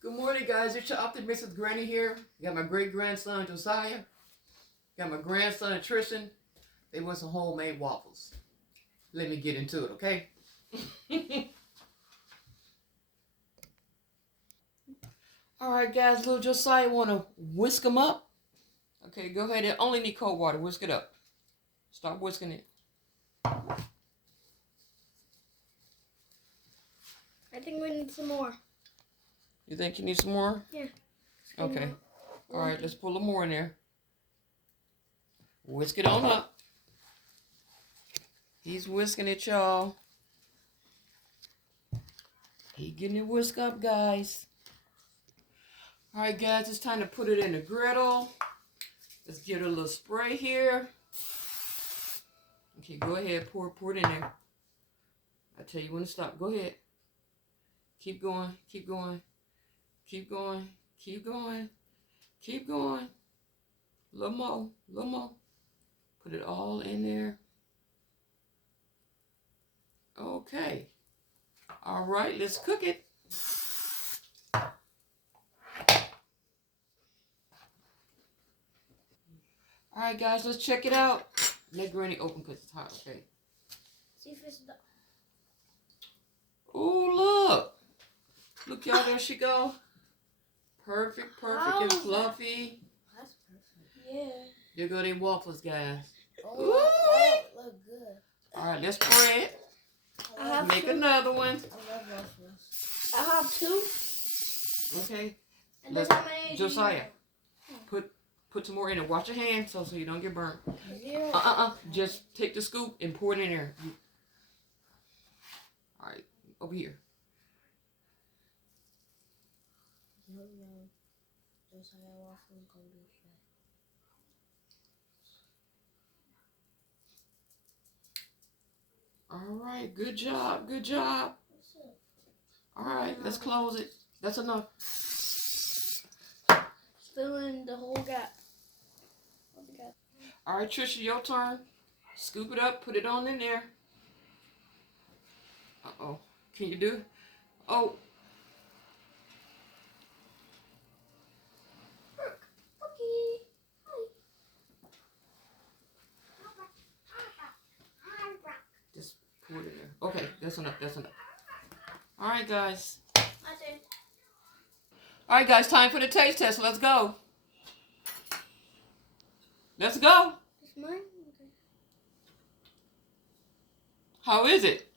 Good morning, guys. It's your optimistic granny here. Got my great grandson Josiah. Got my grandson Tristan. They want some homemade waffles. Let me get into it, okay? All right, guys. Little Josiah want to whisk them up. Okay, go ahead. Only need cold water. Whisk it up. Start whisking it. I think we need some more. You think you need some more? Yeah. Okay. All right, let's pull a more in there. Whisk it on up. He's whisking it, y'all. He getting it whisked up, guys. All right, guys, it's time to put it in the griddle. Let's give it a little spray here. Okay, go ahead, pour it in there. I tell you when to stop. Go ahead. Keep going, keep going, keep going, keep going, keep going. A little more. Put it all in there. Okay. All right, let's cook it. All right, guys, let's check it out. Let Granny open because it's hot, okay? See if it's done. Oh, look. Look, y'all, there she go. Perfect and fluffy. That's perfect. Yeah. There go them waffles, guys. Oh, that look good. All right, let's spread. Make another one. I love waffles. I have two. Okay. And then how many? Josiah, put some more in it. Wash your hands so you don't get burnt. Zero. Just take the scoop and pour it in there. All right, over here. No. Josiah waffles gonna be fat. All right, good job. All right, let's close it. That's enough. Fill in the whole gap. All right, Trisha, your turn. Scoop it up, put it on in there. Uh-oh. Can you do it? Oh. Just pour it in there. Okay, that's enough. All right, guys. All right, guys, time for the taste test. Let's go. It's mine? Okay. How is it?